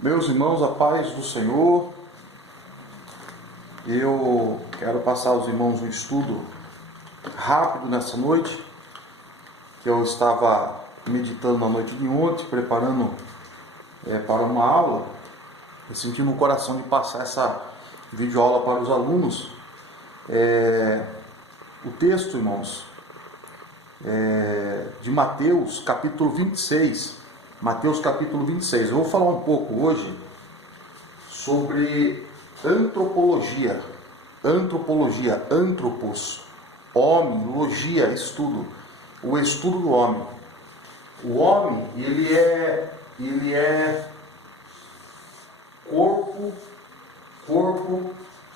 Meus irmãos, a paz do Senhor. Eu quero passar aos irmãos um estudo rápido nessa noite, que eu estava meditando na noite de ontem, preparando para uma aula, e senti no coração de passar essa videoaula para os alunos. O texto, irmãos, de Mateus capítulo 26. Mateus capítulo 26. Eu vou falar um pouco hoje sobre antropologia. Antropologia, antropos, homem, logia, estudo. O estudo do homem. O homem, ele é corpo,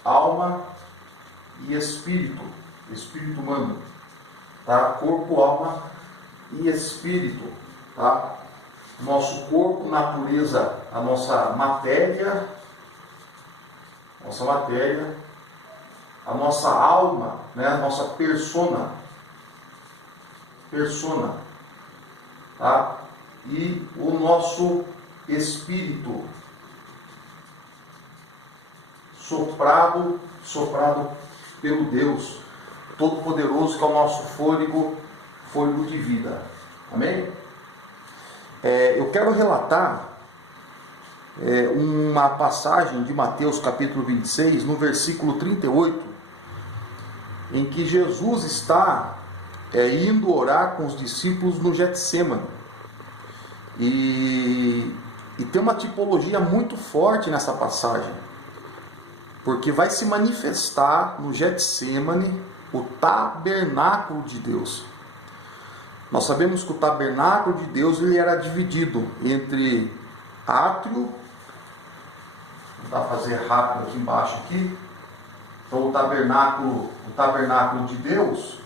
alma e espírito. Espírito humano. Tá? Corpo, alma e espírito. Tá? Nosso corpo, natureza, a nossa matéria, a nossa alma, né? A nossa persona, tá? E o nosso espírito, soprado pelo Deus Todo-Poderoso, que é o nosso fôlego de vida. Amém? Eu quero relatar uma passagem de Mateus capítulo 26, no versículo 38, em que Jesus está indo orar com os discípulos no Getsêmani. E tem uma tipologia muito forte nessa passagem, porque vai se manifestar no Getsêmani o tabernáculo de Deus. Nós sabemos que o tabernáculo de Deus ele era dividido entre átrio, vou tentar fazer rápido aqui embaixo aqui. Então o tabernáculo de Deus,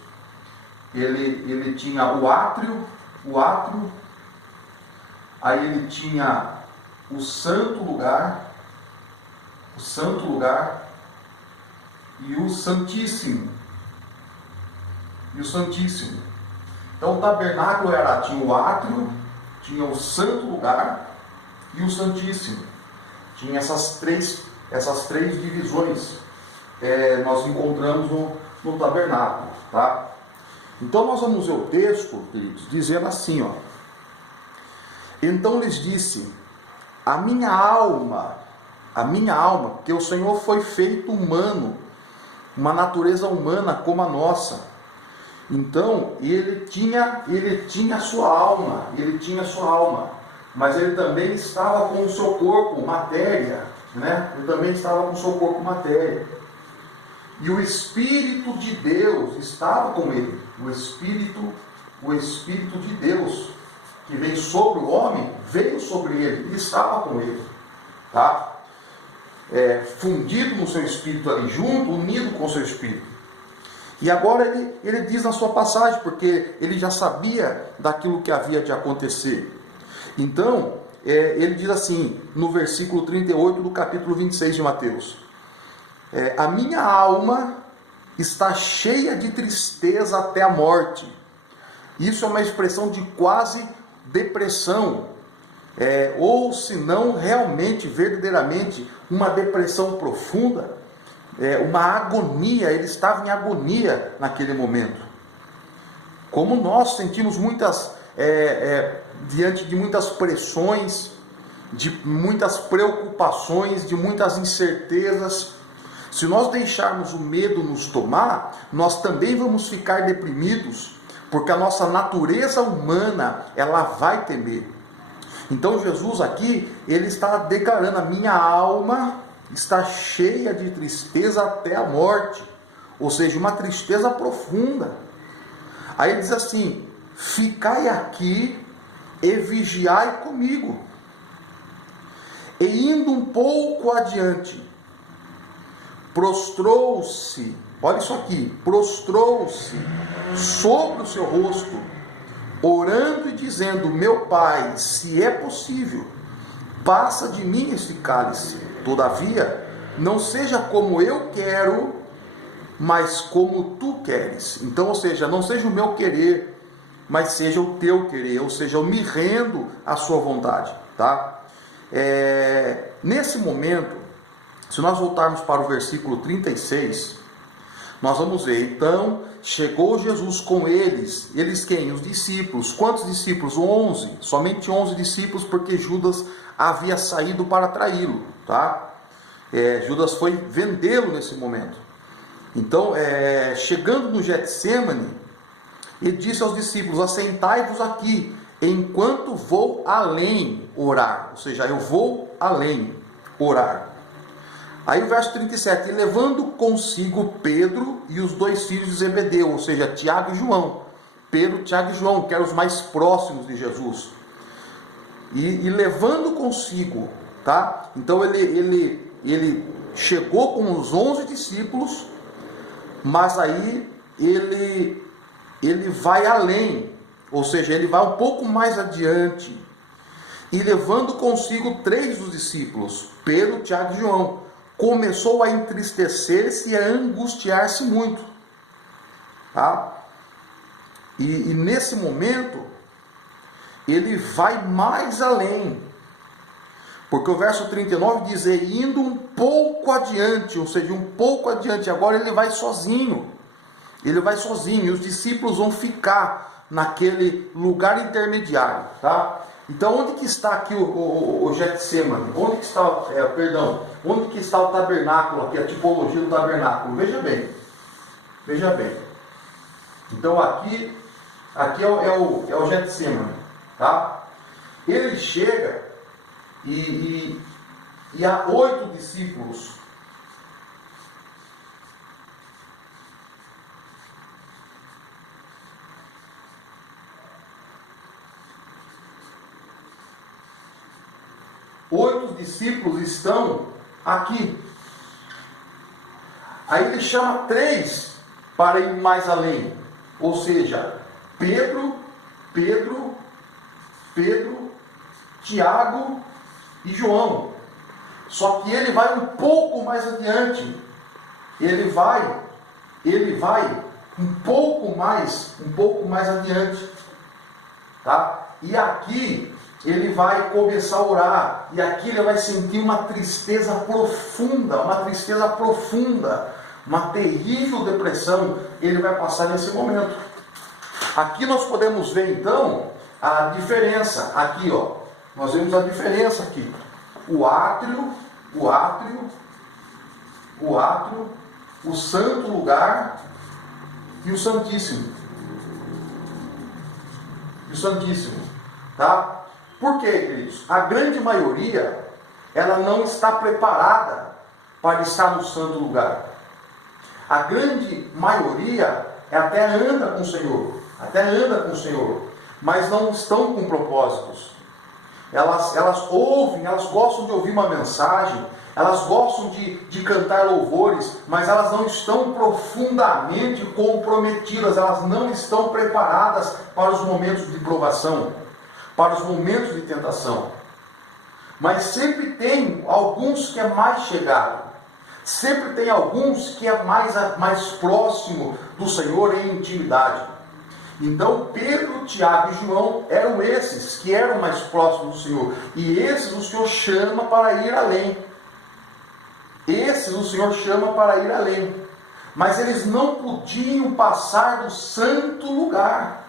ele tinha o átrio, aí ele tinha o santo lugar e o santíssimo. Então o tabernáculo tinha o átrio, tinha o santo lugar e o santíssimo. Tinha essas três divisões. Nós encontramos no tabernáculo. Tá? Então nós vamos ver o texto, queridos, dizendo assim, ó. Então lhes disse, a minha alma, porque o Senhor foi feito humano, uma natureza humana como a nossa. Então, ele tinha sua alma, mas ele também estava com o seu corpo, matéria, né? E o Espírito de Deus estava com ele. O Espírito de Deus, que veio sobre o homem, veio sobre ele e estava com ele. Tá? Fundido no seu Espírito ali junto, unido com o seu Espírito. E agora ele diz na sua passagem, porque ele já sabia daquilo que havia de acontecer. Então, ele diz assim, no versículo 38 do capítulo 26 de Mateus. A minha alma está cheia de tristeza até a morte. Isso é uma expressão de quase depressão. Ou se não, realmente, verdadeiramente, uma depressão profunda. Uma agonia, ele estava em agonia naquele momento. Como nós sentimos diante de muitas pressões, de muitas preocupações, de muitas incertezas, se nós deixarmos o medo nos tomar, nós também vamos ficar deprimidos, porque a nossa natureza humana, ela vai temer. Então Jesus aqui, ele está declarando, a minha alma está cheia de tristeza até a morte, ou seja, uma tristeza profunda. Aí ele diz assim, ficai aqui e vigiai comigo. E indo um pouco adiante, prostrou-se, olha isso aqui, prostrou-se sobre o seu rosto, orando e dizendo, meu Pai, se é possível, passa de mim este cálice. Todavia, não seja como eu quero, mas como tu queres. Então, ou seja, não seja o meu querer, mas seja o teu querer, ou seja, eu me rendo à sua vontade, tá? nesse momento, se nós voltarmos para o versículo 36, nós vamos ver, então, chegou Jesus com eles quem? Os discípulos. Quantos discípulos? 11, somente 11 discípulos, porque Judas havia saído para traí-lo, tá? Judas foi vendê-lo nesse momento. Então, chegando no Getsêmani, ele disse aos discípulos: assentai-vos aqui, enquanto vou além orar. Ou seja, eu vou além orar. Aí o verso 37, e levando consigo Pedro e os 2 filhos de Zebedeu, ou seja, Tiago e João. Pedro, Tiago e João, que eram os mais próximos de Jesus. E levando consigo, tá? Então ele chegou com os 11 discípulos, mas aí ele vai além, ou seja, ele vai um pouco mais adiante. E levando consigo 3 dos discípulos, Pedro, Tiago e João, começou a entristecer-se e a angustiar-se muito, tá? E nesse momento ele vai mais além, porque o verso 39 diz: indo um pouco adiante, ou seja, um pouco adiante, agora ele vai sozinho, e os discípulos vão ficar naquele lugar intermediário, tá? Então, onde que está aqui o Getsêmani? Onde que está, onde que está o tabernáculo aqui, a tipologia do tabernáculo? Veja bem. Então, aqui é o Getsêmani, tá? Ele chega e há 8 discípulos. Oito discípulos estão aqui. Aí ele chama 3 para ir mais além. Ou seja, Pedro, Tiago e João. Só que ele vai um pouco mais adiante. Ele vai um pouco mais adiante. Tá? E aqui ele vai começar a orar, e aqui ele vai sentir uma tristeza profunda, uma terrível depressão, ele vai passar nesse momento. Aqui nós podemos ver então a diferença, aqui ó, nós vemos a diferença aqui, o átrio, o santo lugar e o santíssimo, tá? Por quê, queridos? A grande maioria, ela não está preparada para estar no santo lugar. A grande maioria até anda com o Senhor, mas não estão com propósitos. Elas ouvem, elas gostam de ouvir uma mensagem, elas gostam de cantar louvores, mas elas não estão profundamente comprometidas, elas não estão preparadas para os momentos de provação, para os momentos de tentação. Mas sempre tem alguns que é mais chegado, sempre tem alguns que é mais próximo do Senhor em intimidade. Então Pedro, Tiago e João eram esses que eram mais próximos do Senhor, e esses o Senhor chama para ir além. Mas eles não podiam passar do santo lugar,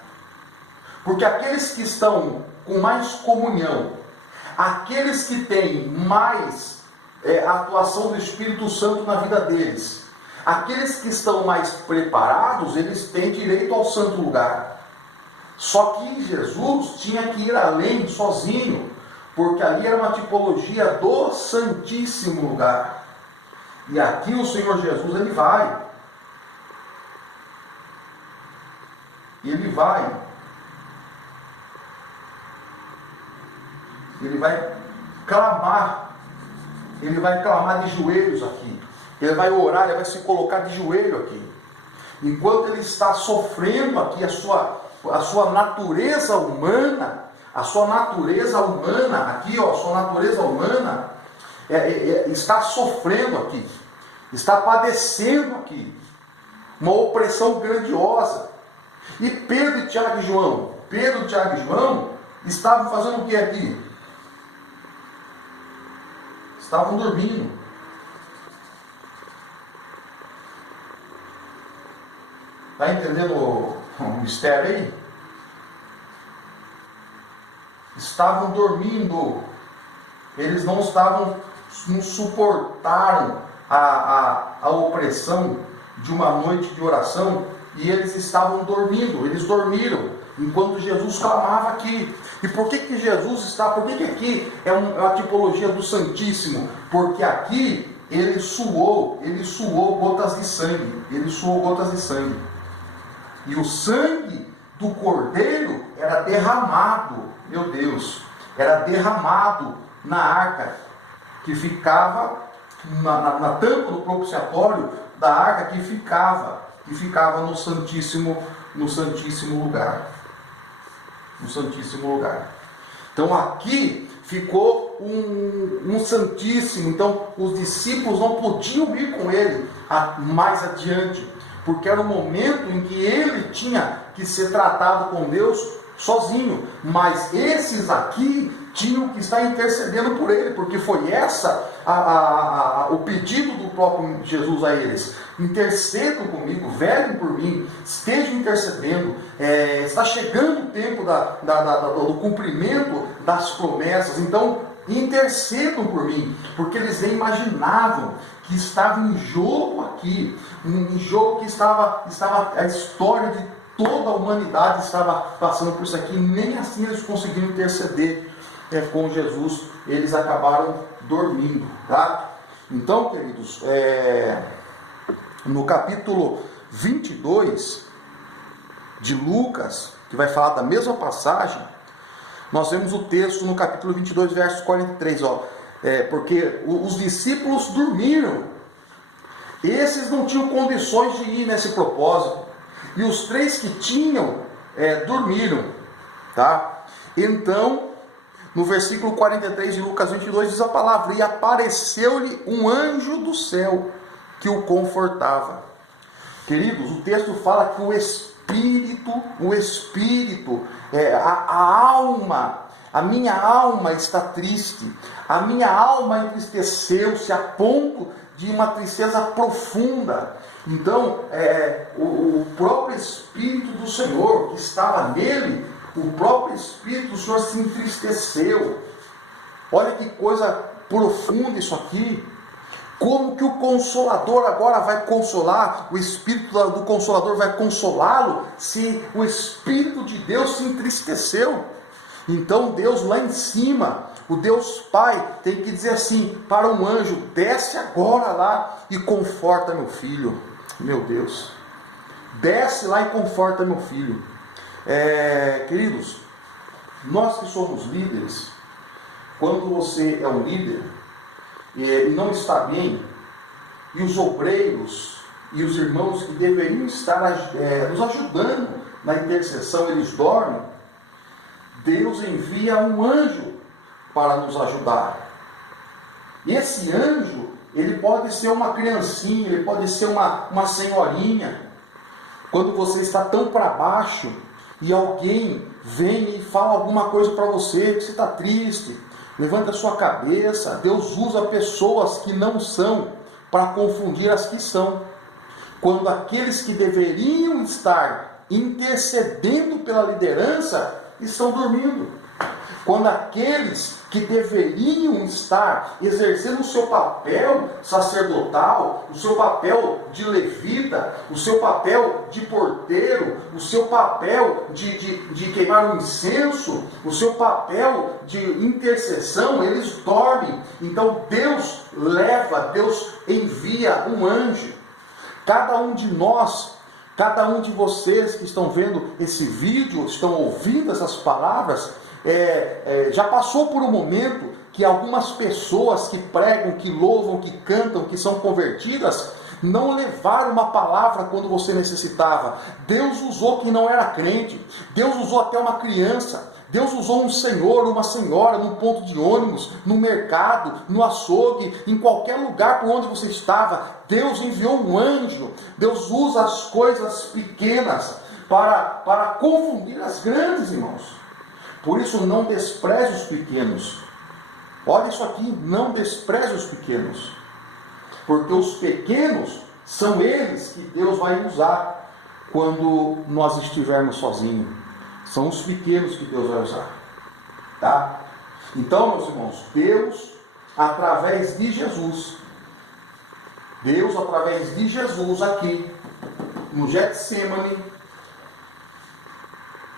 porque aqueles que estão com mais comunhão, aqueles que têm mais atuação do Espírito Santo na vida deles, aqueles que estão mais preparados, eles têm direito ao santo lugar. Só que Jesus tinha que ir além sozinho, porque ali era uma tipologia do Santíssimo Lugar. E aqui o Senhor Jesus, ele vai clamar, de joelhos aqui, ele vai orar, ele vai se colocar de joelho aqui, enquanto ele está sofrendo aqui a sua natureza humana, está sofrendo aqui, está padecendo aqui, uma opressão grandiosa. E Pedro, Tiago e João estavam fazendo o que aqui? estavam dormindo. Está entendendo o mistério aí? Estavam dormindo. Eles não suportaram a opressão de uma noite de oração, e eles estavam dormindo. Eles dormiram enquanto Jesus clamava aqui. E por que Jesus está? Por que aqui é uma tipologia do Santíssimo? Porque aqui ele suou gotas de sangue. Ele suou gotas de sangue. E o sangue do Cordeiro era derramado, meu Deus, era derramado na arca que ficava na tampa do propiciatório da arca que ficava no Santíssimo lugar. No Santíssimo lugar. Então aqui ficou um Santíssimo. Então os discípulos não podiam ir com ele mais adiante, porque era o momento em que ele tinha que ser tratado com Deus sozinho. Mas esses aqui tinham que estar intercedendo por ele, porque foi o pedido do próprio Jesus a eles: intercedam comigo, velem por mim, estejam intercedendo. Está chegando o tempo do cumprimento das promessas, então intercedam por mim, porque eles nem imaginavam que estava em jogo aqui, em jogo que estava a história de toda a humanidade estava passando por isso aqui. Nem assim eles conseguiram interceder com Jesus, eles acabaram dormindo, tá? Então, queridos, no capítulo 22 de Lucas, que vai falar da mesma passagem, nós vemos o texto no capítulo 22, verso 43, porque os discípulos dormiram, esses não tinham condições de ir nesse propósito, e os 3 que tinham, dormiram, tá? Então, no versículo 43 de Lucas 22 diz a palavra: e apareceu-lhe um anjo do céu que o confortava. Queridos, o texto fala que o Espírito, a alma, a minha alma está triste, a minha alma entristeceu-se a ponto de uma tristeza profunda. Então, o próprio Espírito do Senhor que estava nele, o próprio Espírito do Senhor se entristeceu. Olha que coisa profunda isso aqui. Como que o Consolador agora vai consolar, o Espírito do Consolador vai consolá-lo, se o Espírito de Deus se entristeceu? Então Deus lá em cima, o Deus Pai, tem que dizer assim para um anjo: desce agora lá e conforta meu filho. Meu Deus, desce lá e conforta meu filho. Queridos, nós que somos líderes, quando você é um líder e não está bem, e os obreiros e os irmãos que deveriam estar nos ajudando na intercessão, eles dormem, Deus envia um anjo para nos ajudar. E esse anjo, ele pode ser uma criancinha, ele pode ser uma senhorinha. Quando você está tão para baixo e alguém vem e fala alguma coisa para você, que você está triste, levanta a sua cabeça. Deus usa pessoas que não são para confundir as que são. Quando aqueles que deveriam estar intercedendo pela liderança estão dormindo. Quando aqueles que deveriam estar exercendo o seu papel sacerdotal, o seu papel de levita, o seu papel de porteiro, o seu papel de queimar o incenso, o seu papel de intercessão, eles dormem. Então Deus envia um anjo. Cada um de nós, cada um de vocês que estão vendo esse vídeo, estão ouvindo essas palavras, já passou por um momento que algumas pessoas que pregam, que louvam, que cantam, que são convertidas, não levaram uma palavra quando você necessitava. Deus usou quem não era crente, Deus usou até uma criança, Deus usou um senhor, uma senhora, no ponto de ônibus, no mercado, no açougue, em qualquer lugar por onde você estava. Deus enviou um anjo. Deus usa as coisas pequenas para confundir as grandes, irmãos. Por isso, não despreze os pequenos. Olha isso aqui, não despreze os pequenos, porque os pequenos são eles que Deus vai usar quando nós estivermos sozinhos. São os pequenos que Deus vai usar. Tá? Então, meus irmãos, Deus, através de Jesus, aqui, no Getsemane,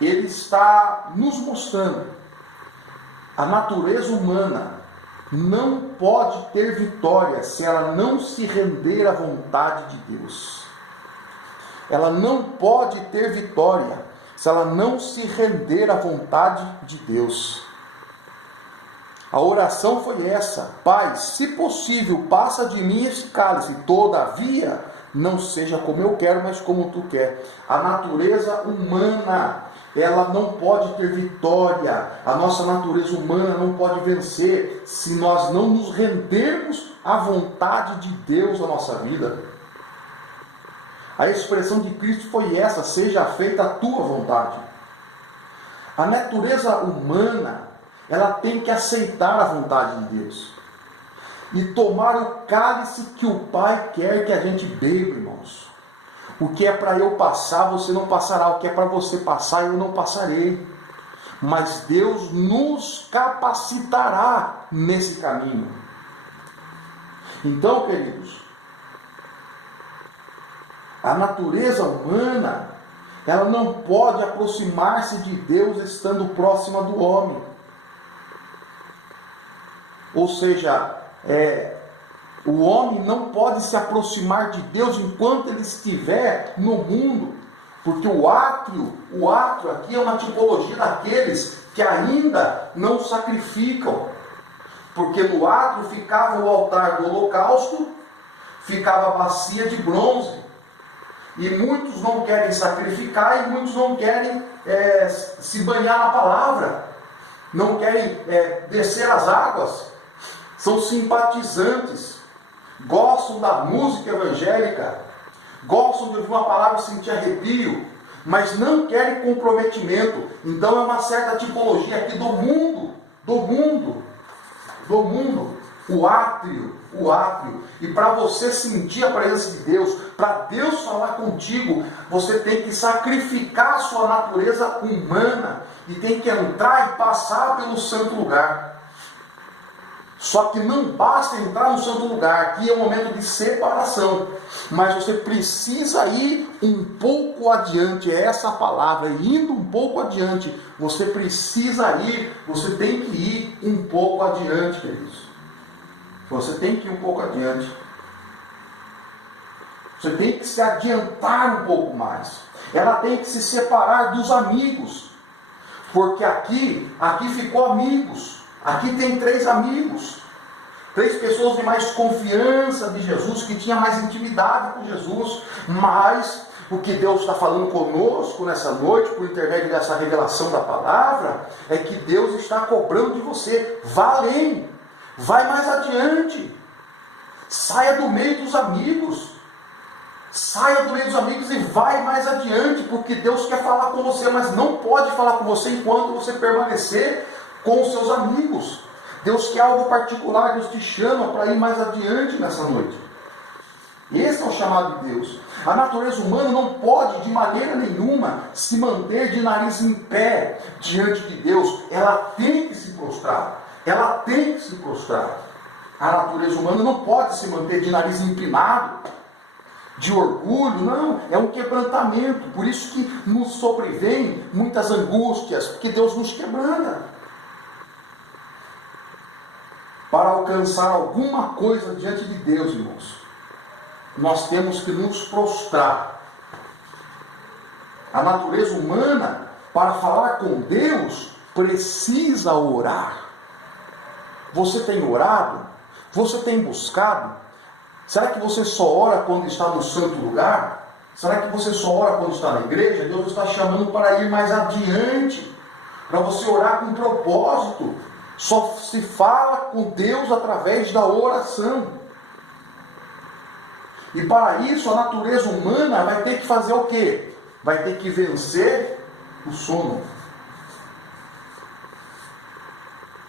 Ele está nos mostrando a natureza humana não pode ter vitória se ela não se render à vontade de Deus. Ela não pode ter vitória se ela não se render à vontade de Deus. A oração foi essa: Pai, se possível, passa de mim esse cálice, todavia não seja como eu quero, mas como tu quer. A natureza humana, ela não pode ter vitória. A nossa natureza humana não pode vencer se nós não nos rendermos à vontade de Deus na nossa vida. A expressão de Cristo foi essa: seja feita a tua vontade. A natureza humana, ela tem que aceitar a vontade de Deus e tomar o cálice que o Pai quer que a gente beba, irmãos. O que é para eu passar, você não passará. O que é para você passar, eu não passarei. Mas Deus nos capacitará nesse caminho. Então, queridos, a natureza humana, ela não pode aproximar-se de Deus estando próxima do homem. Ou seja, o homem não pode se aproximar de Deus enquanto ele estiver no mundo, porque o átrio aqui é uma tipologia daqueles que ainda não sacrificam, porque no átrio ficava o altar do holocausto, ficava a bacia de bronze, e muitos não querem sacrificar e muitos não querem se banhar na palavra, não querem descer as águas, são simpatizantes, gostam da música evangélica, gostam de ouvir uma palavra e sentir arrepio, mas não querem comprometimento. Então é uma certa tipologia aqui do mundo, o átrio. E para você sentir a presença de Deus, para Deus falar contigo, você tem que sacrificar a sua natureza humana e tem que entrar e passar pelo santo lugar. Só que não basta entrar no santo lugar, aqui é um momento de separação, mas você precisa ir um pouco adiante, é essa a palavra, indo um pouco adiante, você precisa ir, você tem que ir um pouco adiante, queridos. Você tem que ir um pouco adiante. Você tem que se adiantar um pouco mais. Ela tem que se separar dos amigos, porque aqui ficou amigos. Aqui tem 3 amigos, 3 pessoas de mais confiança de Jesus, que tinham mais intimidade com Jesus. Mas o que Deus está falando conosco nessa noite, por intermédio dessa revelação da palavra, é que Deus está cobrando de você: vá além, vai mais adiante, saia do meio dos amigos. Saia do meio dos amigos e vai mais adiante, porque Deus quer falar com você, mas não pode falar com você enquanto você permanecer com os seus amigos. Deus quer algo particular, Deus te chama para ir mais adiante nessa noite. Esse é o chamado de Deus. A natureza humana não pode de maneira nenhuma se manter de nariz em pé diante de Deus. Ela tem que se prostrar. Ela tem que se prostrar. A natureza humana não pode se manter de nariz empinado, de orgulho, não, é um quebrantamento. Por isso que nos sobrevém muitas angústias, porque Deus nos quebranta. Para alcançar alguma coisa diante de Deus, irmãos, nós temos que nos prostrar. A natureza humana, para falar com Deus, precisa orar. Você tem orado? Você tem buscado? Será que você só ora quando está no santo lugar? Será que você só ora quando está na igreja? Deus está chamando para ir mais adiante, para você orar com propósito. Só se fala com Deus através da oração. E para isso a natureza humana vai ter que fazer o quê? Vai ter que vencer o sono.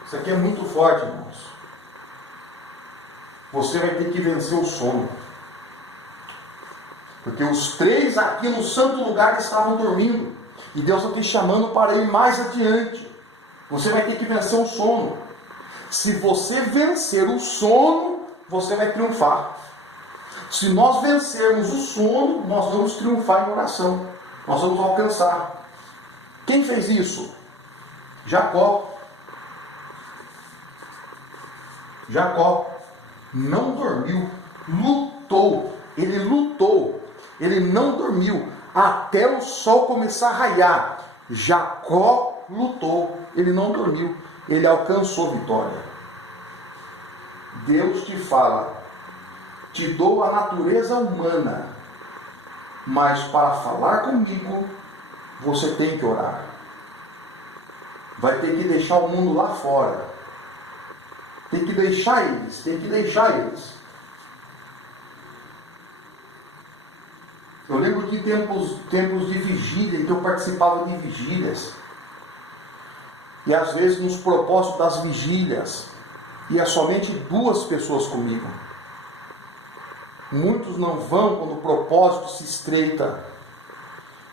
Isso aqui é muito forte, irmãos. você vai ter que vencer o sono. Porque os três aqui no santo lugar estavam dormindo. E Deus está te chamando para ir mais adiante. Você vai ter que vencer o sono. Se você vencer o sono, você vai triunfar. Se nós vencermos o sono, nós vamos triunfar em oração. Nós vamos alcançar. Quem fez isso? Jacó. Jacó não dormiu, lutou. Ele lutou. Ele não dormiu até o sol começar a raiar. Jacó lutou. Ele não dormiu. Ele alcançou vitória. Deus te fala: te dou a natureza humana, mas para falar comigo, você tem que orar. Vai ter que deixar o mundo lá fora. Tem que deixar eles. Eu lembro de tempos de vigília, em que eu participava de vigílias. E às vezes nos propósitos das vigílias, ia somente 2 pessoas comigo. Muitos não vão quando o propósito se estreita.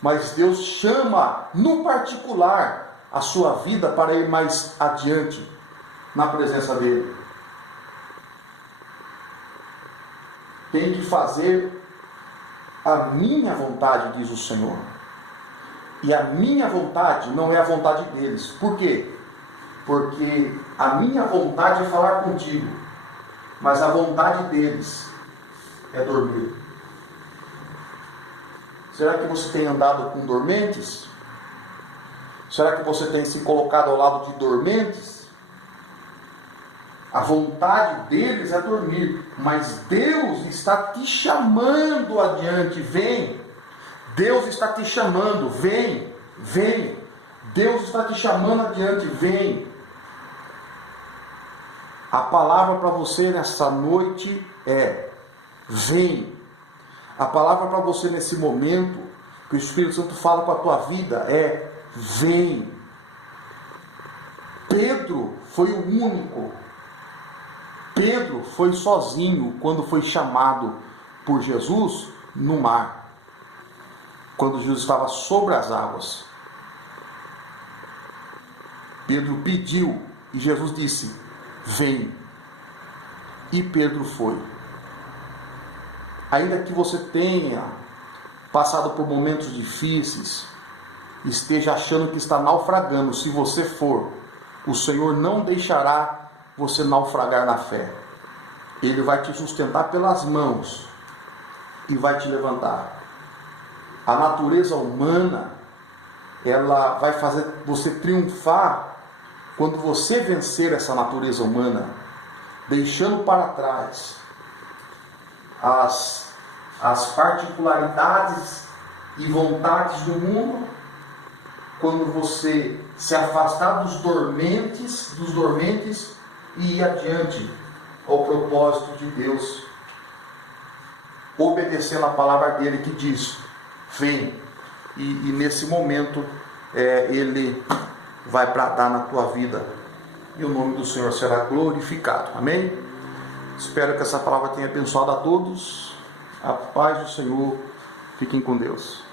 Mas Deus chama, no particular, a sua vida para ir mais adiante na presença dEle. Tem que fazer a minha vontade, diz o Senhor. E a minha vontade não é a vontade deles. Por quê? Porque a minha vontade é falar contigo, mas a vontade deles é dormir. Será que você tem andado com dormentes? Será que você tem se colocado ao lado de dormentes? A vontade deles é dormir, mas Deus está te chamando adiante. Vem. Deus está te chamando. Vem. Deus está te chamando adiante. Vem. A palavra para você nessa noite é: vem. A palavra para você nesse momento, que o Espírito Santo fala com a tua vida, é: vem. Pedro foi o único. Pedro foi sozinho quando foi chamado por Jesus no mar. Quando Jesus estava sobre as águas. Pedro pediu e Jesus disse: vem. E Pedro foi. Ainda que você tenha passado por momentos difíceis, esteja achando que está naufragando, se você for, o Senhor não deixará você naufragar na fé. Ele vai te sustentar pelas mãos e vai te levantar. A natureza humana, ela vai fazer você triunfar quando você vencer essa natureza humana, deixando para trás as particularidades e vontades do mundo. Quando você se afastar dos dormentes e ir adiante ao propósito de Deus, obedecendo a palavra dele que diz: vem. E nesse momento ele vai bradar na tua vida e o nome do Senhor será glorificado. Amém? Espero que essa palavra tenha abençoado a todos. A paz do Senhor. Fiquem com Deus.